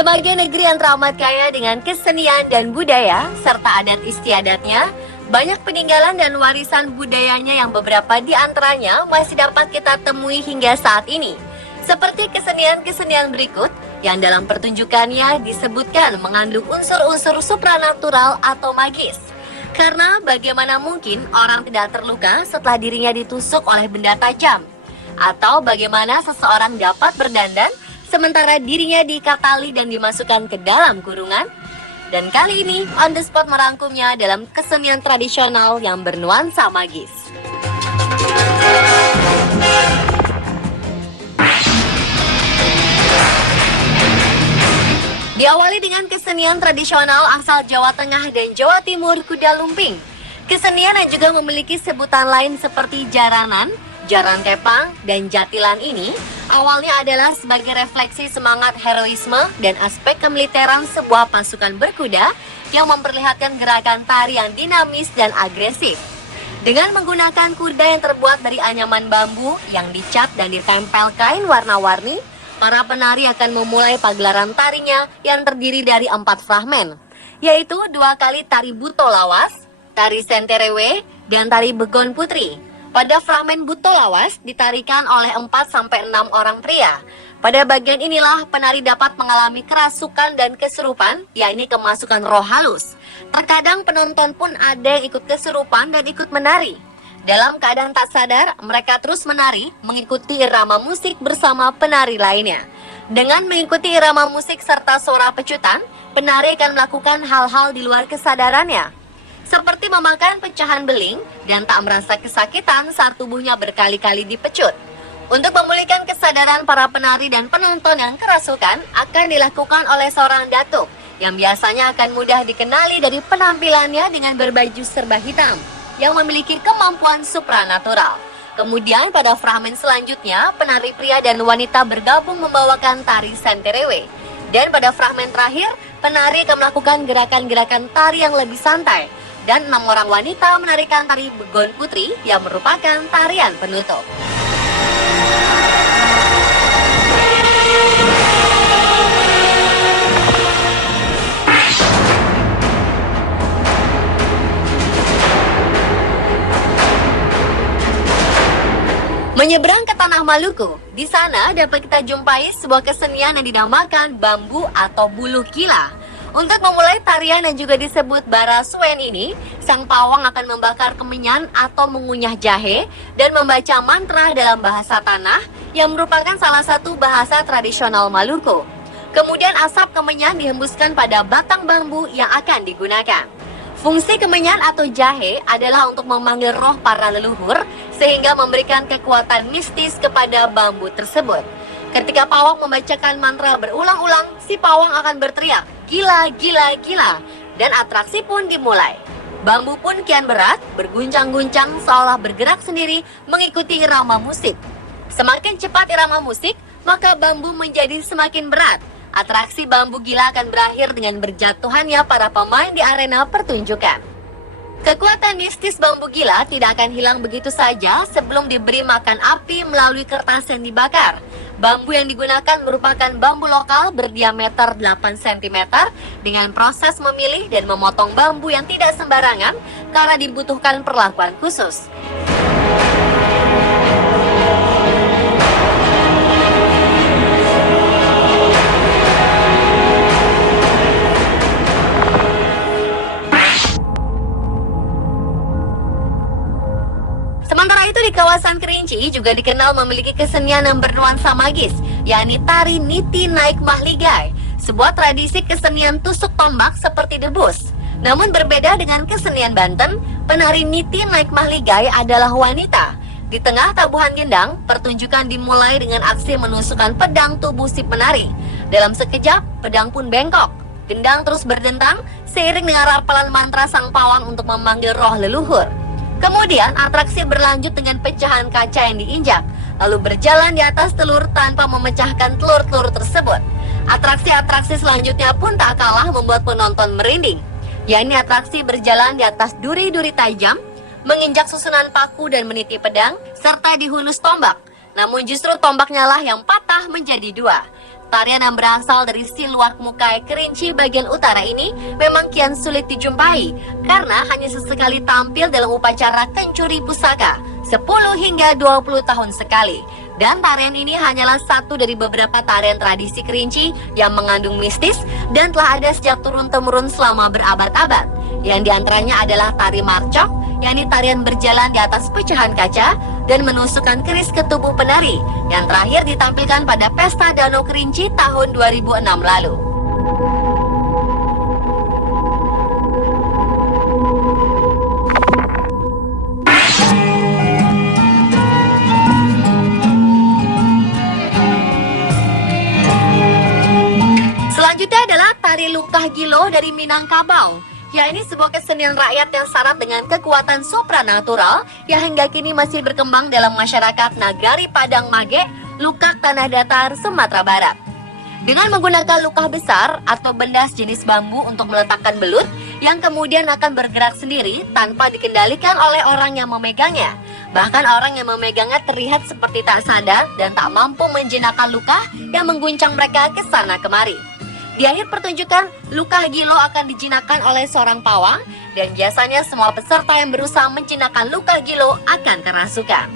Sebagai negeri yang teramat kaya dengan kesenian dan budaya, serta adat istiadatnya, banyak peninggalan dan warisan budayanya yang beberapa di antaranya masih dapat kita temui hingga saat ini. Seperti kesenian-kesenian berikut, yang dalam pertunjukannya disebutkan mengandung unsur-unsur supranatural atau magis. Karena bagaimana mungkin orang tidak terluka setelah dirinya ditusuk oleh benda tajam? Atau bagaimana seseorang dapat berdandan sementara dirinya diikat tali dan dimasukkan ke dalam kurungan? Dan kali ini On The Spot merangkumnya dalam kesenian tradisional yang bernuansa magis. Diawali dengan kesenian tradisional asal Jawa Tengah dan Jawa Timur, kuda lumping. Kesenian yang juga memiliki sebutan lain seperti jaranan, jaran kepang, dan jatilan ini awalnya adalah sebagai refleksi semangat heroisme dan aspek kemiliteran sebuah pasukan berkuda yang memperlihatkan gerakan tari yang dinamis dan agresif. Dengan menggunakan kuda yang terbuat dari anyaman bambu yang dicat dan ditempel kain warna-warni, para penari akan memulai pagelaran tarinya yang terdiri dari 4 fragmen, yaitu 2 kali tari buto lawas, tari senterewe, dan tari begon putri. Pada fragmen buto lawas ditarikan oleh 4-6 orang pria. Pada bagian inilah penari dapat mengalami kerasukan dan kesurupan, yakni kemasukan roh halus. Terkadang penonton pun ada yang ikut kesurupan dan ikut menari. Dalam keadaan tak sadar, mereka terus menari mengikuti irama musik bersama penari lainnya. Dengan mengikuti irama musik serta suara pecutan, penari akan melakukan hal-hal di luar kesadarannya, seperti memakan pecahan beling dan tak merasa kesakitan saat tubuhnya berkali-kali dipecut. Untuk memulihkan kesadaran para penari dan penonton yang kerasukan akan dilakukan oleh seorang datuk yang biasanya akan mudah dikenali dari penampilannya dengan berbaju serba hitam yang memiliki kemampuan supranatural. Kemudian pada fragmen selanjutnya, penari pria dan wanita bergabung membawakan tari senterewe. Dan pada fragmen terakhir, penari akan melakukan gerakan-gerakan tari yang lebih santai. Dan 6 orang wanita menarikan tari begon putri yang merupakan tarian penutup. Menyeberang ke tanah Maluku, di sana dapat kita jumpai sebuah kesenian yang dinamakan bambu atau buluh gila. Untuk memulai tarian yang juga disebut barasuen ini, sang pawang akan membakar kemenyan atau mengunyah jahe dan membaca mantra dalam bahasa tanah yang merupakan salah satu bahasa tradisional Maluku. Kemudian asap kemenyan dihembuskan pada batang bambu yang akan digunakan. Fungsi kemenyan atau jahe adalah untuk memanggil roh para leluhur sehingga memberikan kekuatan mistis kepada bambu tersebut. Ketika pawang membacakan mantra berulang-ulang, si pawang akan berteriak, "Gila, gila, gila," dan atraksi pun dimulai. Bambu pun kian berat, berguncang-guncang seolah bergerak sendiri mengikuti irama musik. Semakin cepat irama musik, maka bambu menjadi semakin berat. Atraksi bambu gila akan berakhir dengan berjatuhannya para pemain di arena pertunjukan. Kekuatan mistis bambu gila tidak akan hilang begitu saja sebelum diberi makan api melalui kertas yang dibakar. Bambu yang digunakan merupakan bambu lokal berdiameter 8 cm dengan proses memilih dan memotong bambu yang tidak sembarangan karena dibutuhkan perlakuan khusus. Sementara itu di kawasan Kerinci juga dikenal memiliki kesenian yang bernuansa magis, yakni tari Niti Naik Mahligai, sebuah tradisi kesenian tusuk tombak seperti debus. Namun berbeda dengan kesenian Banten, penari Niti Naik Mahligai adalah wanita. Di tengah tabuhan gendang, pertunjukan dimulai dengan aksi menusukkan pedang tubuh si penari. Dalam sekejap, pedang pun bengkok. Gendang terus berdentang seiring dengan rapalan mantra sang pawang untuk memanggil roh leluhur. Kemudian atraksi berlanjut dengan pecahan kaca yang diinjak, lalu berjalan di atas telur tanpa memecahkan telur-telur tersebut. Atraksi-atraksi selanjutnya pun tak kalah membuat penonton merinding, yakni atraksi berjalan di atas duri-duri tajam, menginjak susunan paku dan meniti pedang, serta dihunus tombak. Namun justru tombaknya lah yang patah menjadi 2. Tarian yang berasal dari Siluak Mukai Kerinci bagian utara ini memang kian sulit dijumpai karena hanya sesekali tampil dalam upacara kencuri pusaka 10 hingga 20 tahun sekali. Dan tarian ini hanyalah satu dari beberapa tarian tradisi Kerinci yang mengandung mistis dan telah ada sejak turun-temurun selama berabad-abad. Yang diantaranya adalah tari marcok, yakni tarian berjalan di atas pecahan kaca dan menusukkan keris ke tubuh penari, yang terakhir ditampilkan pada Pesta Danau Kerinci tahun 2006 lalu. Selanjutnya adalah tari Lukah Gilo dari Minangkabau. Ya, ini sebuah kesenian rakyat yang syarat dengan kekuatan supranatural yang hingga kini masih berkembang dalam masyarakat Nagari Padang Mage, Lukak Tanah Datar, Sumatera Barat. Dengan menggunakan lukah besar atau benda sejenis bambu untuk meletakkan belut yang kemudian akan bergerak sendiri tanpa dikendalikan oleh orang yang memegangnya. Bahkan orang yang memegangnya terlihat seperti tak sadar dan tak mampu menjinakkan lukah yang mengguncang mereka ke sana kemari. Di akhir pertunjukan, Lukah Gilo akan dijinakkan oleh seorang pawang dan biasanya semua peserta yang berusaha menjinakkan Lukah Gilo akan kerasukan.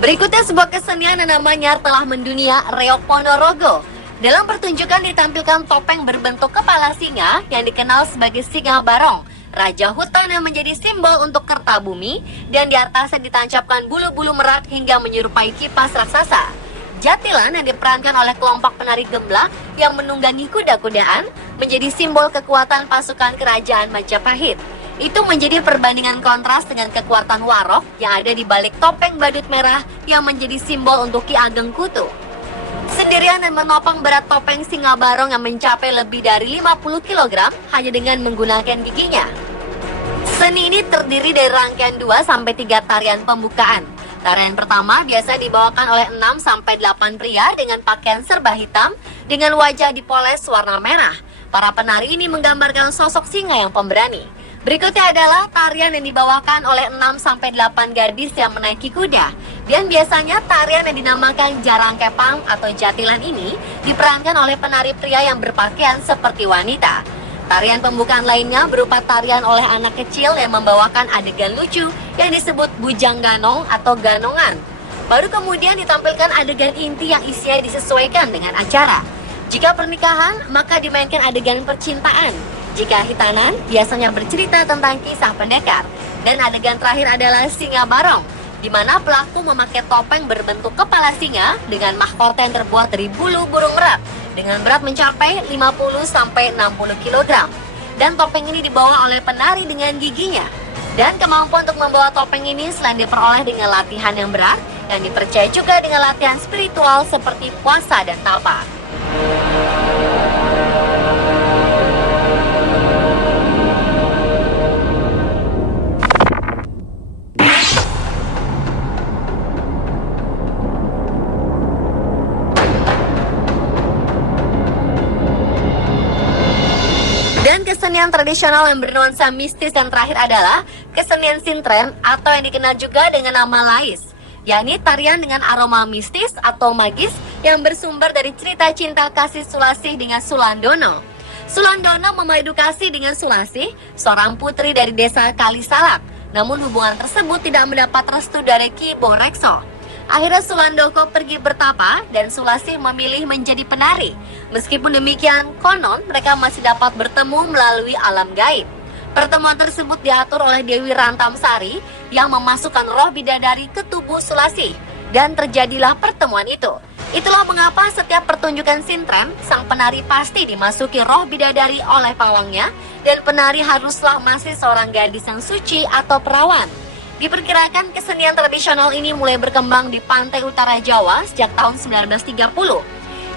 Berikutnya sebuah kesenian yang namanya telah mendunia, Reok Ponorogo. Dalam pertunjukan ditampilkan topeng berbentuk kepala singa yang dikenal sebagai singa barong, raja hutan yang menjadi simbol untuk Kertabumi, dan di atasnya ditancapkan bulu-bulu merak hingga menyerupai kipas raksasa. Jatilan yang diperankan oleh kelompok penari gemblak yang menunggangi kuda-kudaan menjadi simbol kekuatan pasukan kerajaan Majapahit. Itu menjadi perbandingan kontras dengan kekuatan Warok yang ada di balik topeng badut merah yang menjadi simbol untuk Ki Ageng Kutu. Sendirian dan menopang berat topeng singa barong yang mencapai lebih dari 50 kg hanya dengan menggunakan giginya. Seni ini terdiri dari rangkaian 2-3 tarian pembukaan. Tarian pertama biasa dibawakan oleh 6-8 pria dengan pakaian serba hitam dengan wajah dipoles warna merah. Para penari ini menggambarkan sosok singa yang pemberani. Berikutnya adalah tarian yang dibawakan oleh 6-8 gadis yang menaiki kuda. Dan biasanya tarian yang dinamakan Jarang Kepang atau Jatilan ini diperankan oleh penari pria yang berpakaian seperti wanita. Tarian pembukaan lainnya berupa tarian oleh anak kecil yang membawakan adegan lucu yang disebut bujang ganong atau ganongan. Baru kemudian ditampilkan adegan inti yang isinya disesuaikan dengan acara. Jika pernikahan, maka dimainkan adegan percintaan. Jika hitanan, biasanya bercerita tentang kisah pendekar. Dan adegan terakhir adalah singa barong, di mana pelaku memakai topeng berbentuk kepala singa dengan mahkota yang terbuat dari bulu burung merak dengan berat mencapai 50-60 kg. Dan topeng ini dibawa oleh penari dengan giginya. Dan kemampuan untuk membawa topeng ini selain diperoleh dengan latihan yang berat, dan dipercaya juga dengan latihan spiritual seperti puasa dan tapa. Kesenian tradisional yang bernuansa mistis yang terakhir adalah kesenian sintren atau yang dikenal juga dengan nama lais, yakni tarian dengan aroma mistis atau magis yang bersumber dari cerita cinta kasih Sulasih dengan Sulandono. Sulandono memadu kasih dengan Sulasih, seorang putri dari desa Kalisalak. Namun hubungan tersebut tidak mendapat restu dari Ki Borekso. Akhirnya Sulandoko pergi bertapa dan Sulasih memilih menjadi penari. Meskipun demikian, konon mereka masih dapat bertemu melalui alam gaib. Pertemuan tersebut diatur oleh Dewi Rantamsari yang memasukkan roh bidadari ke tubuh Sulasih. Dan terjadilah pertemuan itu. Itulah mengapa setiap pertunjukan sintren, sang penari pasti dimasuki roh bidadari oleh pawangnya, dan penari haruslah masih seorang gadis yang suci atau perawan. Diperkirakan kesenian tradisional ini mulai berkembang di pantai utara Jawa sejak tahun 1930.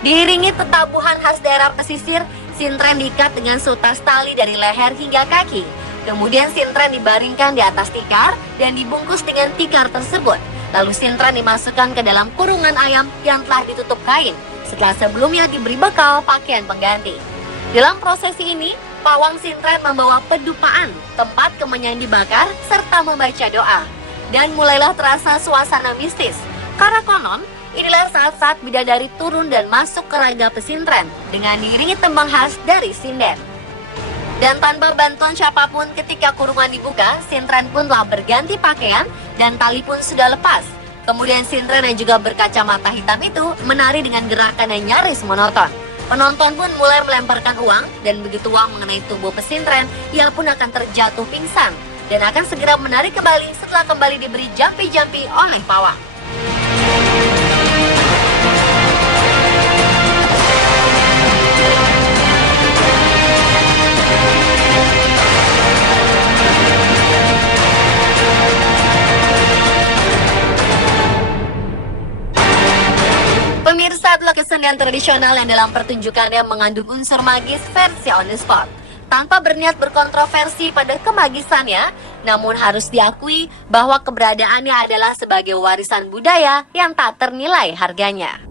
Diiringi tetabuhan khas daerah pesisir, sintren diikat dengan sutas tali dari leher hingga kaki. Kemudian sintren dibaringkan di atas tikar dan dibungkus dengan tikar tersebut. Lalu sintren dimasukkan ke dalam kurungan ayam yang telah ditutup kain, setelah sebelumnya diberi bekal pakaian pengganti. Dalam prosesi ini, Pawang Sintren membawa pedupaan, tempat kemenyan dibakar, serta membaca doa. Dan mulailah terasa suasana mistis. Karena konon, inilah saat-saat bidadari turun dan masuk ke raga pesintren dengan diiringi tembang khas dari sinden. Dan tanpa bantuan siapapun ketika kurungan dibuka, Sintren pun telah berganti pakaian dan tali pun sudah lepas. Kemudian Sintren yang juga berkacamata hitam itu menari dengan gerakan yang nyaris monoton. Penonton pun mulai melemparkan uang dan begitu uang mengenai tubuh pesintren, ia pun akan terjatuh pingsan dan akan segera menari kembali setelah kembali diberi jampi-jampi oleh pawang. Pemirsa, adalah kesenian tradisional yang dalam pertunjukannya mengandung unsur magis versi on the spot. Tanpa berniat berkontroversi pada kemagisannya, namun harus diakui bahwa keberadaannya adalah sebagai warisan budaya yang tak ternilai harganya.